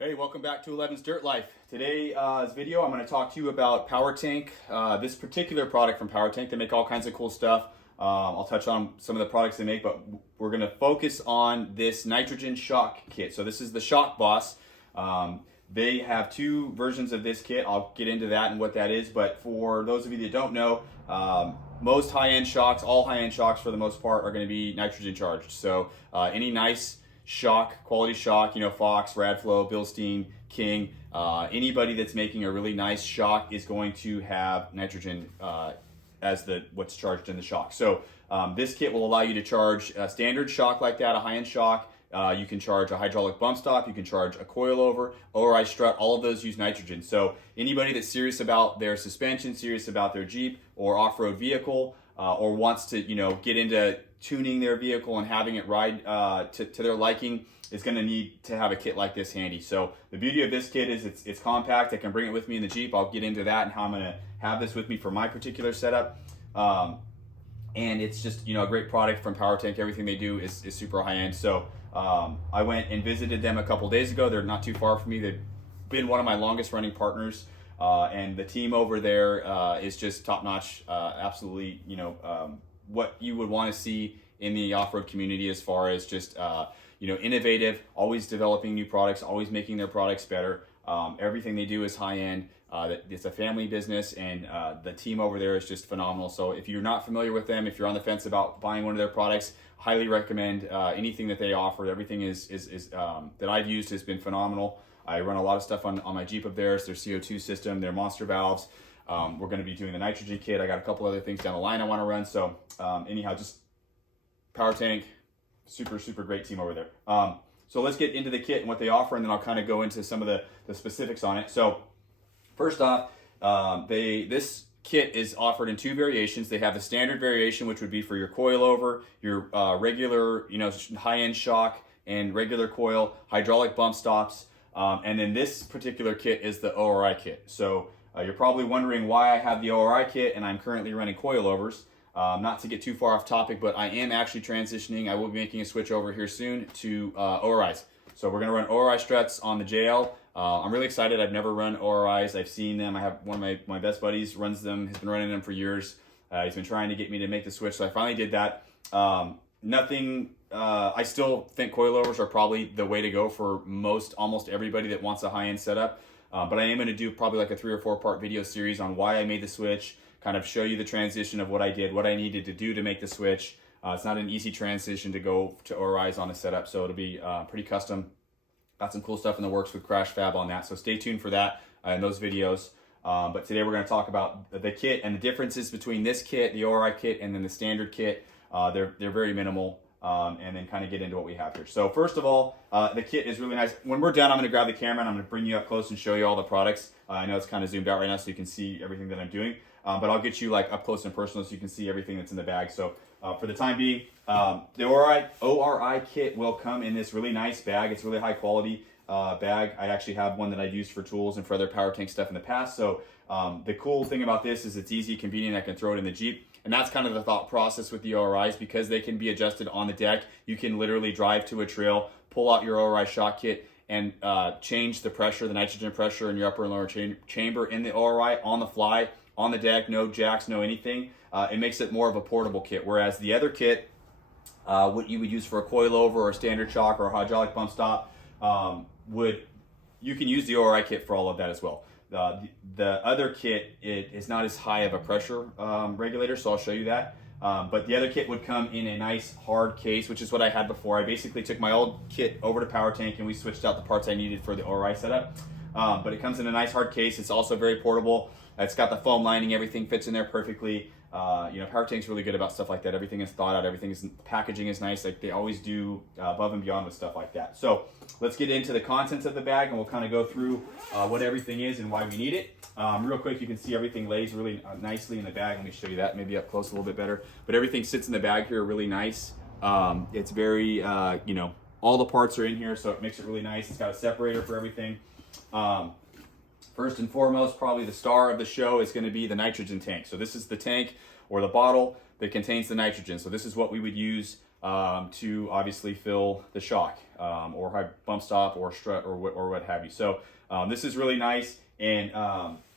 Hey, welcome back to 11's Dirt Life. Today's video, I'm going to talk to you about POWERTANK. This particular product from POWERTANK, they make all kinds of cool stuff. I'll touch on some of the products they make, but we're going to focus on this nitrogen shock kit. So this is the Shock Boss. They have two versions of this kit. I'll get into that and what that is, but for those of you that don't know, most high-end shocks, all high-end shocks for the most part, are going to be nitrogen charged. So any nice shock, quality shock, you know, Fox, Radflow, Bilstein, King, anybody that's making a really nice shock is going to have nitrogen as what's charged in the shock. So this kit will allow you to charge a standard shock like that, a high-end shock. You can charge a hydraulic bump stop, you can charge a coilover, ORI strut, all of those use nitrogen. So anybody that's serious about their suspension, serious about their Jeep or off-road vehicle, or wants to, you know, get into tuning their vehicle and having it ride to their liking is going to need to have a kit like this handy. So the beauty of this kit is it's compact. I can bring it with me in the Jeep. I'll get into that and how I'm going to have this with me for my particular setup. And it's just, you know, a great product from POWERTANK. Everything they do is super high end. So I went and visited them a couple days ago. They're not too far from me. They've been one of my longest running partners. And the team over there is just top notch. Absolutely, you know, what you would want to see in the off-road community as far as just, you know, innovative, always developing new products, always making their products better. Everything they do is high end. It's a family business, and the team over there is just phenomenal. So if you're not familiar with them, if you're on the fence about buying one of their products, highly recommend anything that they offer. Everything is that I've used has been phenomenal. I run a lot of stuff on my Jeep of theirs, their CO2 system, their monster valves. We're going to be doing the nitrogen kit. I got a couple other things down the line I want to run. So anyhow, just POWERTANK, super great team over there. So let's get into the kit and what they offer, and then I'll kind of go into some of the specifics on it. So first off, this kit is offered in two variations. They have the standard variation, which would be for your coilover, your regular, you know, high-end shock and regular coil, hydraulic bump stops. And then this particular kit is the ORI kit. So you're probably wondering why I have the ORI kit and I'm currently running coilovers. Not to get too far off topic, but I am actually transitioning. I will be making a switch over here soon to ORIs. So we're going to run ORI struts on the JL. I'm really excited. I've never run ORIs. I've seen them. I have one of my best buddies runs them. He's been running them for years. He's been trying to get me to make the switch, so I finally did that. I still think coilovers are probably the way to go for almost everybody that wants a high-end setup. But I am going to do probably like a 3 or 4 part video series on why I made the switch, kind of show you the transition of what I did, what I needed to do to make the switch. It's not an easy transition to go to ORIs on a setup, so it'll be pretty custom. Got some cool stuff in the works with Crash Fab on that, so stay tuned for that in those videos. But today we're going to talk about the kit and the differences between this kit, the ORI kit, and then the standard kit. They're very minimal. And then kind of get into what we have here. So first of all, the kit is really nice. When we're done, I'm going to grab the camera and I'm going to bring you up close and show you all the products. I know it's kind of zoomed out right now so you can see everything that I'm doing, but I'll get you like up close and personal so you can see everything that's in the bag. So for the time being, the ORI kit will come in this really nice bag. It's really high quality bag. I actually have one that I've used for tools and for other POWERTANK stuff in the past. So the cool thing about this is it's easy, convenient. I can throw it in the Jeep. And that's kind of the thought process with the ORIs, because they can be adjusted on the deck. You can literally drive to a trail, pull out your ORI shock kit, and change the pressure, the nitrogen pressure in your upper and lower chamber in the ORI on the fly, on the deck, no jacks, no anything. It makes it more of a portable kit, whereas the other kit, what you would use for a coilover or a standard shock or a hydraulic bump stop, you can use the ORI kit for all of that as well. The other kit, it is not as high of a pressure regulator, so I'll show you that. But the other kit would come in a nice hard case, which is what I had before. I basically took my old kit over to POWERTANK and we switched out the parts I needed for the ORI setup. But it comes in a nice hard case. It's also very portable. It's got the foam lining. Everything fits in there perfectly. You know, POWERTANK's really good about stuff like that. Everything is thought out. Packaging is nice. Like they always do above and beyond with stuff like that. So let's get into the contents of the bag and we'll kind of go through what everything is and why we need it. Real quick, you can see everything lays really nicely in the bag. Let me show you that maybe up close a little bit better. But everything sits in the bag here really nice. It's very, you know, all the parts are in here, so it makes it really nice. It's got a separator for everything. First and foremost, probably the star of the show is going to be the nitrogen tank. So this is the tank or the bottle that contains the nitrogen. So this is what we would use to obviously fill the shock or high bump stop or strut or what have you. So this is really nice, and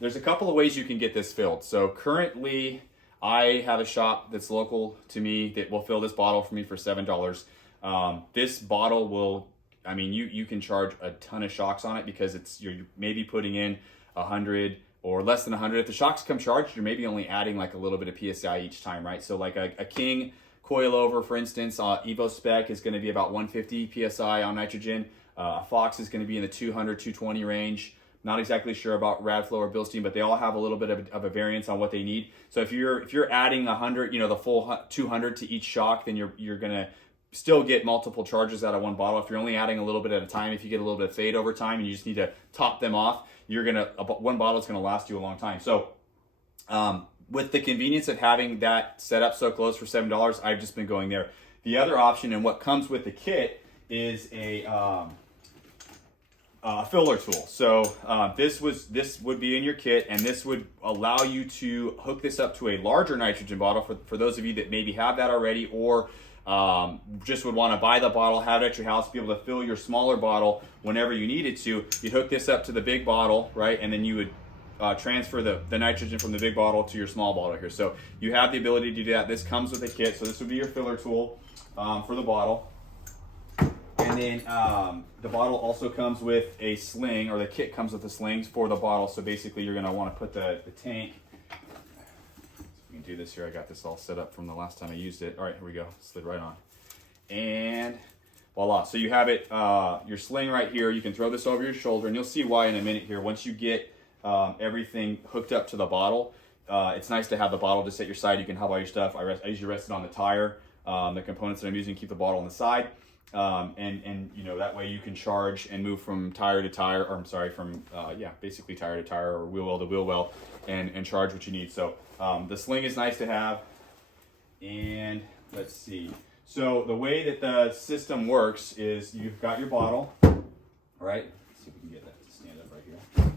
there's a couple of ways you can get this filled. So currently I have a shop that's local to me that will fill this bottle for me for $7. This bottle will, I mean, you can charge a ton of shocks on it because you're maybe putting in 100 or less than 100. If the shocks come charged, you're maybe only adding like a little bit of PSI each time, right? So like a King Coilover, for instance, Evo spec is going to be about 150 PSI on nitrogen. A Fox is going to be in the 200, 220 range. Not exactly sure about Radflow or Bilstein, but they all have a little bit of a variance on what they need. So if you're adding 100, the full 200 to each shock, then you're going to still get multiple charges out of one bottle. If you're only adding a little bit at a time, if you get a little bit of fade over time and you just need to top them off, one bottle is going to last you a long time. So with the convenience of having that set up so close for $7, I've just been going there. The other option, and what comes with the kit, is a filler tool. So this would be in your kit, and this would allow you to hook this up to a larger nitrogen bottle for those of you that maybe have that already, or just would want to buy the bottle, have it at your house, be able to fill your smaller bottle whenever you needed to. You'd hook this up to the big bottle, right? And then you would transfer the nitrogen from the big bottle to your small bottle here. So you have the ability to do that. This comes with a kit, so this would be your filler tool for the bottle. And then the bottle also comes with a sling, or the kit comes with the slings for the bottle. So basically you're going to want to put the tank. We can do this here. I got this all set up from the last time I used it. All right, here we go. Slid right on. And voila. So you have it, your sling right here. You can throw this over your shoulder, and you'll see why in a minute here. Once you get everything hooked up to the bottle, it's nice to have the bottle just at your side. You can have all your stuff. I usually rest it on the tire. The components that I'm using keep the bottle on the side. And that way you can charge and move from tire to tire, or I'm sorry, from basically tire to tire or wheel well to wheel well, and charge what you need. So the sling is nice to have. And let's see. So the way that the system works is you've got your bottle, right? Let's see if we can get that to stand up right here.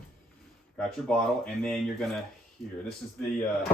Got your bottle, and then you're gonna this is the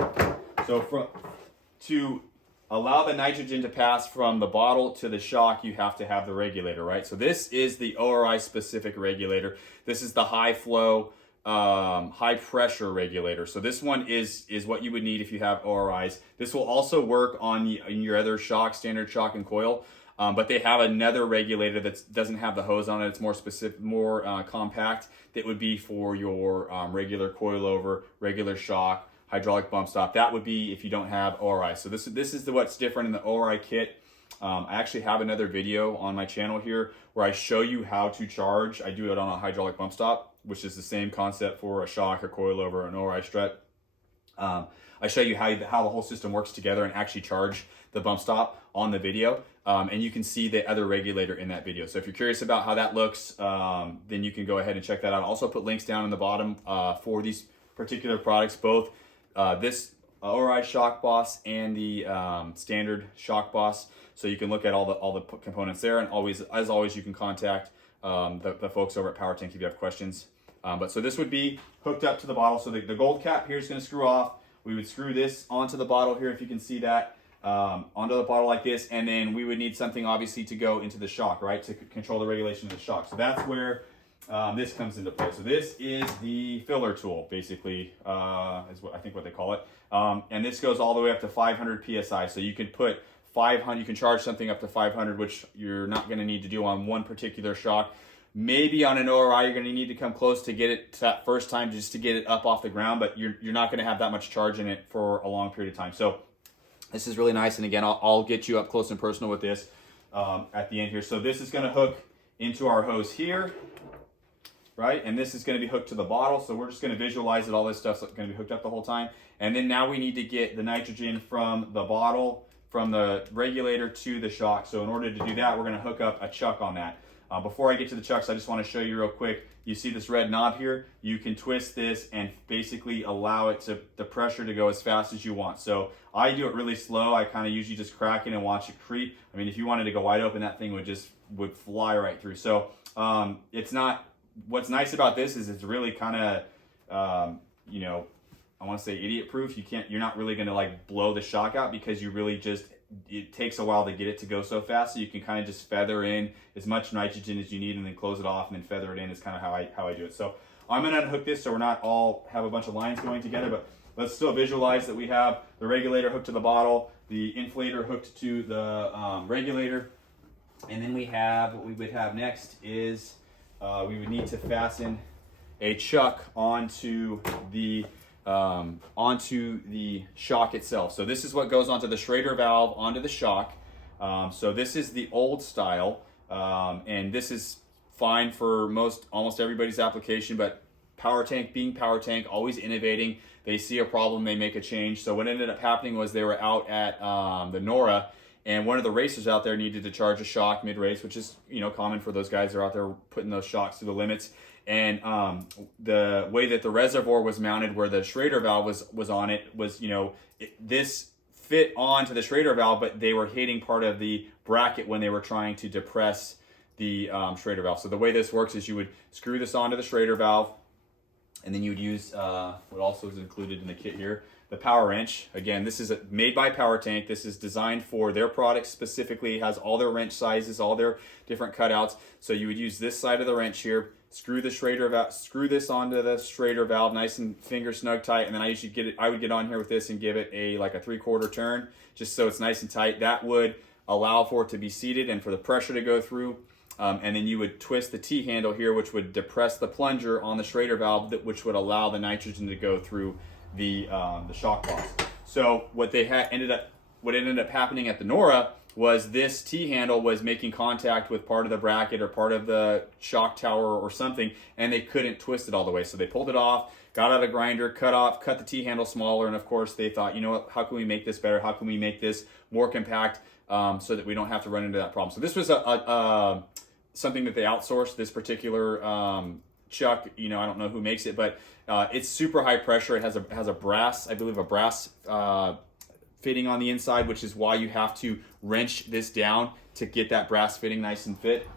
to allow the nitrogen to pass from the bottle to the shock, you have to have the regulator, right? So this is the ORI specific regulator. This is the high flow, high pressure regulator. So this one is what you would need if you have ORIs. This will also work on your other shock, standard shock and coil, but they have another regulator that doesn't have the hose on it. It's more specific, more compact. That would be for your regular coilover, regular shock, hydraulic bump stop. That would be if you don't have ORI. So this is what's different in the ORI kit. I actually have another video on my channel here where I show you how to charge. I do it on a hydraulic bump stop, which is the same concept for a shock, a coilover, an ORI strut. I show you how the whole system works together and actually charge the bump stop on the video. And you can see the other regulator in that video. So if you're curious about how that looks, then you can go ahead and check that out. I'll also put links down in the bottom for these particular products, both this ORI Shock Boss and the standard Shock Boss, so you can look at all the components there. And as always, you can contact the folks over at POWERTANK if you have questions. But so this would be hooked up to the bottle. So the gold cap here is going to screw off. We would screw this onto the bottle here, if you can see that, onto the bottle like this, and then we would need something obviously to go into the shock, right, to control the regulation of the shock. So that's where this comes into play. So this is the filler tool, basically, is what I think what they call it. And this goes all the way up to 500 PSI. So you can put 500, you can charge something up to 500, which you're not going to need to do on one particular shock. Maybe on an ORI, you're going to need to come close to get it to that first time, just to get it up off the ground, but you're not going to have that much charge in it for a long period of time. So this is really nice. And again, I'll get you up close and personal with this at the end here. So this is going to hook into our hose here, right? And this is going to be hooked to the bottle. So we're just going to visualize that all this stuff's going to be hooked up the whole time. And then now we need to get the nitrogen from the bottle, from the regulator to the shock. So in order to do that, we're going to hook up a chuck on that. Before I get to the chucks, I just want to show you real quick. You see this red knob here? You can twist this and basically allow it the pressure to go as fast as you want. So I do it really slow. I kind of usually just crack it and watch it creep. I mean, if you wanted to go wide open, that thing would fly right through. So it's not, what's nice about this is it's really kind of, I want to say idiot proof. You're not really going to like blow the shock out, because you really just it takes a while to get it to go so fast. So you can kind of just feather in as much nitrogen as you need and then close it off and then feather it in is kind of how I do it. So I'm going to unhook this so we're not all have a bunch of lines going together, but let's still visualize that we have the regulator hooked to the bottle, the inflator hooked to the regulator, and then we have, what we would have next is we would need to fasten a chuck onto the shock itself. So this is what goes onto the Schrader valve onto the shock. So this is the old style, and this is fine for almost everybody's application, but POWERTANK being POWERTANK, always innovating. They see a problem, they make a change. So what ended up happening was they were out at the NORA, and one of the racers out there needed to charge a shock mid-race, which is common for those guys that are out there putting those shocks to the limits. And the way that the reservoir was mounted, where the Schrader valve was on it, was this fit onto the Schrader valve, but they were hitting part of the bracket when they were trying to depress the Schrader valve. So the way this works is you would screw this onto the Schrader valve, and then you would use what also is included in the kit here, the power wrench. Again, this is made by POWERTANK. This is designed for their product specifically. It has all their wrench sizes, all their different cutouts. So you would use this side of the wrench here, screw the Schrader valve, screw this onto the Schrader valve, nice and finger snug tight, and then I would get on here with this and give it like a 3/4 turn, just so it's nice and tight. That would allow for it to be seated and for the pressure to go through. And then you would twist the T-handle here, which would depress the plunger on the Schrader valve, which would allow the nitrogen to go through the shock box. So what ended up happening at the NORA was this T-handle was making contact with part of the bracket or part of the shock tower or something, and they couldn't twist it all the way. So they pulled it off, got out a grinder, cut the T-handle smaller, and of course they thought, what, how can we make this better? How can we make this more compact so that we don't have to run into that problem? So this was something that they outsourced, this particular chuck. I don't know who makes it, but it's super high pressure. It has a brass, I believe a brass fitting on the inside, which is why you have to wrench this down to get that brass fitting nice and fit.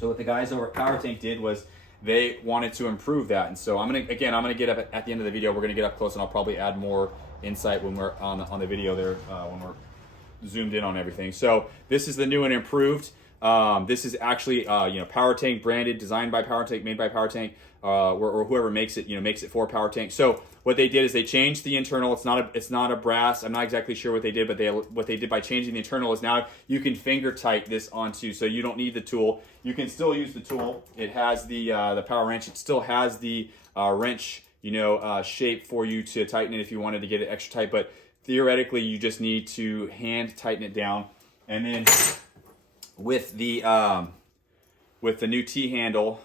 So what the guys over at POWERTANK did was they wanted to improve that. And so I'm gonna get up at the end of the video, we're gonna get up close and I'll probably add more insight when we're on the video there, when we're zoomed in on everything. So this is the new and improved. This is actually POWERTANK branded, designed by POWERTANK, made by POWERTANK, or whoever makes it, makes it for POWERTANK. So what they did is they changed the internal. It's not a brass. I'm not exactly sure what they did, but what they did by changing the internal is now you can finger tight this onto, so you don't need the tool. You can still use the tool. It has the power wrench. It still has the wrench shape for you to tighten it if you wanted to get it extra tight, but theoretically you just need to hand tighten it down. And then with the new T-handle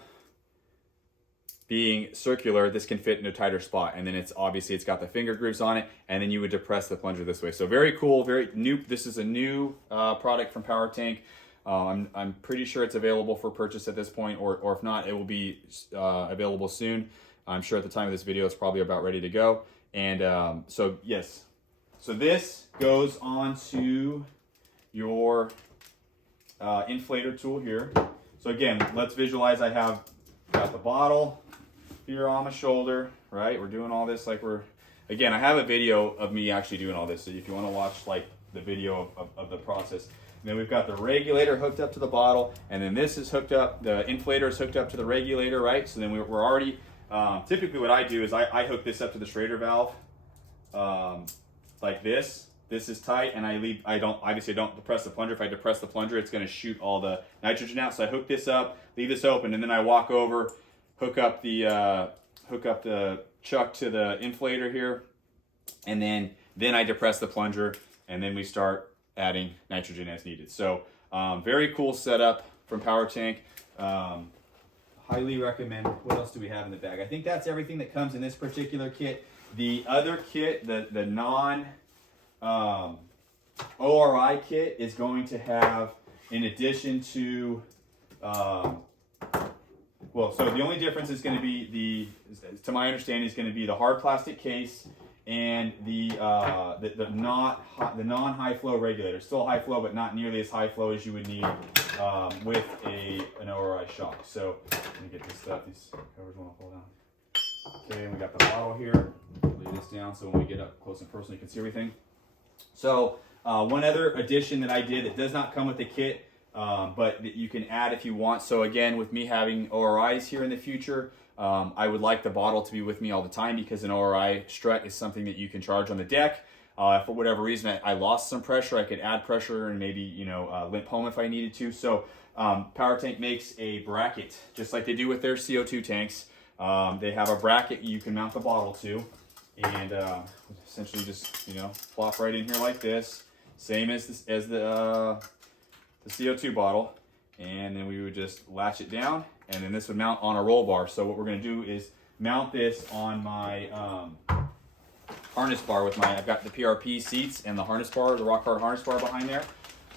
being circular, this can fit in a tighter spot, and then it's got the finger grooves on it, and then you would depress the plunger this way. So very cool, very new. This is a new product from POWERTANK. I'm pretty sure it's available for purchase at this point, or if not, it will be available soon. I'm sure at the time of this video, it's probably about ready to go. And so yes, so this goes onto your inflator tool here. So again, let's visualize. I have got the bottle here on my shoulder, right? We're doing all this like again, I have a video of me actually doing all this. So if you want to watch like the video of the process. And then we've got the regulator hooked up to the bottle, and then this is hooked up, the inflator is hooked up to the regulator, right? So then we're already, typically what I do is I hook this up to the Schrader valve like this. This is tight, and I don't depress the plunger. If I depress the plunger, it's going to shoot all the nitrogen out. So I hook this up, leave this open, and then I walk over, hook up the chuck to the inflator here, and then I depress the plunger, and then we start adding nitrogen as needed. So very cool setup from POWERTANK. Highly recommend. What else do we have in the bag? I think that's everything that comes in this particular kit. The other kit, the non ORI kit, is going to have, in addition to so the only difference is going to be to my understanding, is going to be the hard plastic case and the non-high flow regulator. Still high flow, but not nearly as high flow as you would need with an ORI shock. So let me get this stuff. These covers want to fall down. Okay, and we got the bottle here. Lay this down so when we get up close and personal, you can see everything. So One other addition that I did that does not come with the kit, but that you can add if you want. So again, with me having ORIs here in the future, I would like the bottle to be with me all the time, because an ORI strut is something that you can charge on the deck. If for whatever reason I lost some pressure, I could add pressure and maybe, you know, limp home if I needed to. So POWERTANK makes a bracket, just like they do with their CO2 tanks. They have a bracket you can mount the bottle to, and essentially just, you know, plop right in here like this, same as the CO2 bottle, and then we would just latch it down, and then this would mount on a roll bar. So what we're going to do is mount this on my harness bar with I've got the PRP seats and the harness bar, the rock hard harness bar behind there.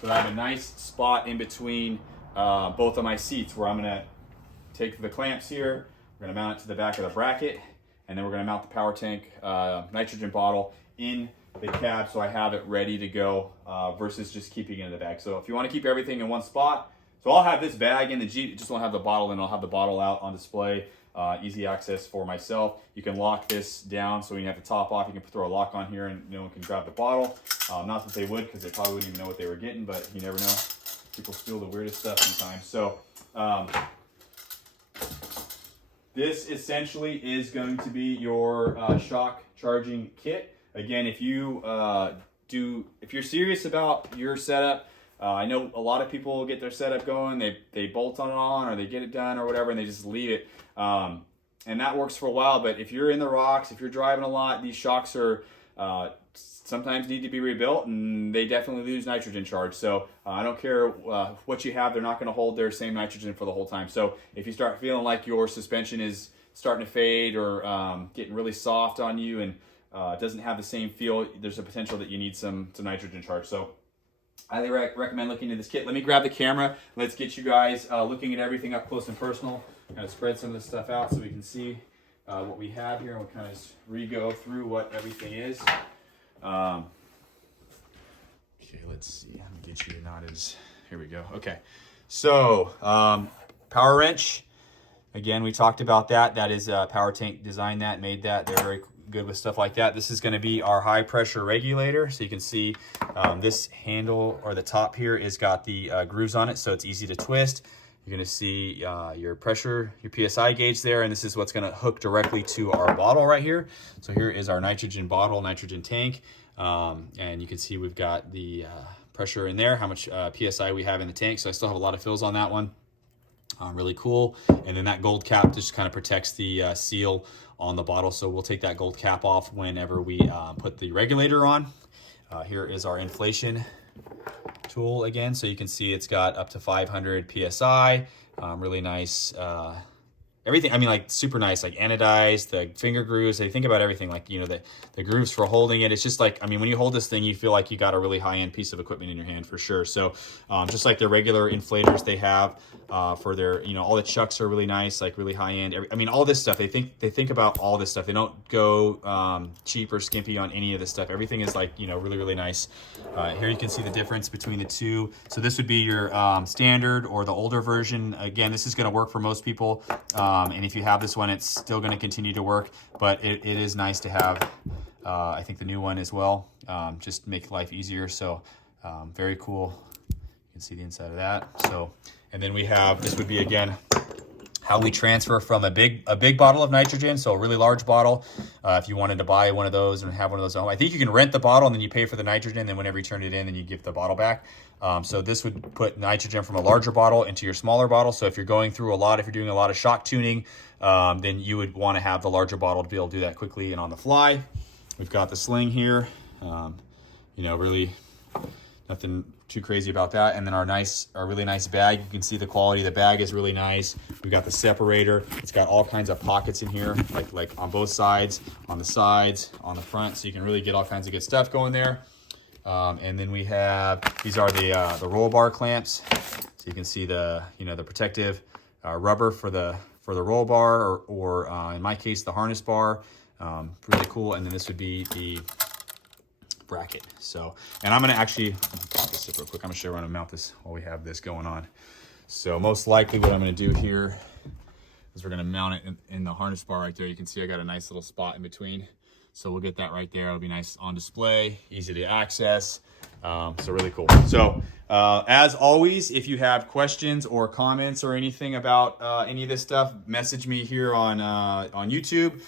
So I have a nice spot in between both of my seats where I'm going to take the clamps here, we're going to mount it to the back of the bracket, and then we're going to mount the POWERTANK nitrogen bottle in the cab, so I have it ready to go versus just keeping it in the bag. So if you want to keep everything in one spot, so I'll have this bag in the Jeep, just won't have the bottle, and I'll have the bottle out on display. Easy access for myself. You can lock this down, so when you have the top off, you can throw a lock on here and no one can grab the bottle. Not that they would, because they probably wouldn't even know what they were getting, but you never know. People steal the weirdest stuff sometimes. So this essentially is going to be your shock charging kit. Again, if you're serious about your setup, I know a lot of people get their setup going, they bolt on, or they get it done or whatever, and they just leave it. And that works for a while, but if you're in the rocks, if you're driving a lot, these shocks are sometimes need to be rebuilt, and they definitely lose nitrogen charge. So I don't care what you have, they're not going to hold their same nitrogen for the whole time. So if you start feeling like your suspension is starting to fade or getting really soft on you and it doesn't have the same feel, there's a potential that you need some nitrogen charge. So I highly recommend looking into this kit. Let me grab the camera. Let's get you guys looking at everything up close and personal. Kind of spread some of this stuff out so we can see what we have here, and we'll kind of re-go through what everything is. Okay, let's see. Let me get you not as. Here we go. Okay, so power wrench. Again, we talked about that. That is POWERTANK designed that, made that. They're very good with stuff like that. This is going to be our high pressure regulator. So you can see this handle, or the top here, is got the grooves on it, so it's easy to twist. You're going to see your pressure, your PSI gauge there, and this is what's going to hook directly to our bottle right here. So here is our nitrogen bottle, nitrogen tank, and you can see we've got the pressure in there, how much PSI we have in the tank. So I still have a lot of fills on that one. Really cool. And then that gold cap just kind of protects the seal on the bottle. So we'll take that gold cap off whenever we put the regulator on. Here is our inflation tool again. So you can see it's got up to 500 PSI. Really nice. Everything, I mean, like super nice, like anodized, the finger grooves. They think about everything, like, you know, the grooves for holding it. It's just like, I mean, when you hold this thing, you feel like you got a really high-end piece of equipment in your hand for sure. So just like the regular inflators they have for their, you know, all the chucks are really nice, like really high-end. I mean, all this stuff, they think about all this stuff. They don't go cheap or skimpy on any of this stuff. Everything is like, you know, really, really nice. Here you can see the difference between the two. So this would be your standard or the older version. Again, this is going to work for most people. And if you have this one, it's still going to continue to work, but it is nice to have, I think, the new one as well, just make life easier. So very cool. You can see the inside of that. So, and then we have, this would be, again, how we transfer from a big bottle of nitrogen, so a really large bottle. If you wanted to buy one of those and have one of those at home, I think you can rent the bottle and then you pay for the nitrogen, and then whenever you turn it in, then you give the bottle back. So this would put nitrogen from a larger bottle into your smaller bottle. So if you're going through a lot, if you're doing a lot of shock tuning, then you would want to have the larger bottle to be able to do that quickly and on the fly. We've got the Sling here. You know, really nothing too crazy about that. And then our really nice bag. You can see the quality of the bag is really nice. We've got the separator. It's got all kinds of pockets in here, like on both sides, on the sides, on the front. So you can really get all kinds of good stuff going there. And then we have, these are the roll bar clamps. So you can see the protective rubber for the roll bar, or in my case, the harness bar. Really cool. And then this would be the bracket. So, and I'm going to actually pop this up real quick. I'm going to show you how to mount this while we have this going on. So most likely what I'm going to do here is we're going to mount it in the harness bar right there. You can see I got a nice little spot in between. So we'll get that right there. It'll be nice on display, easy to access. So really cool. So as always, if you have questions or comments or anything about any of this stuff, message me here on YouTube,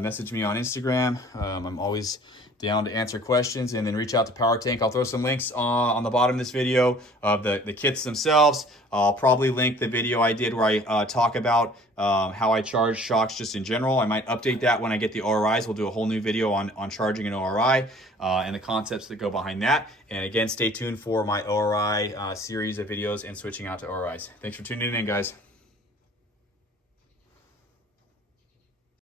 message me on Instagram. I'm always down to answer questions, and then reach out to POWERTANK. I'll throw some links on the bottom of this video of the kits themselves. I'll probably link the video I did where I talk about how I charge shocks just in general. I might update that when I get the ORIs. We'll do a whole new video on charging an ORI and the concepts that go behind that. And again, stay tuned for my ORI series of videos and switching out to ORIs. Thanks for tuning in, guys.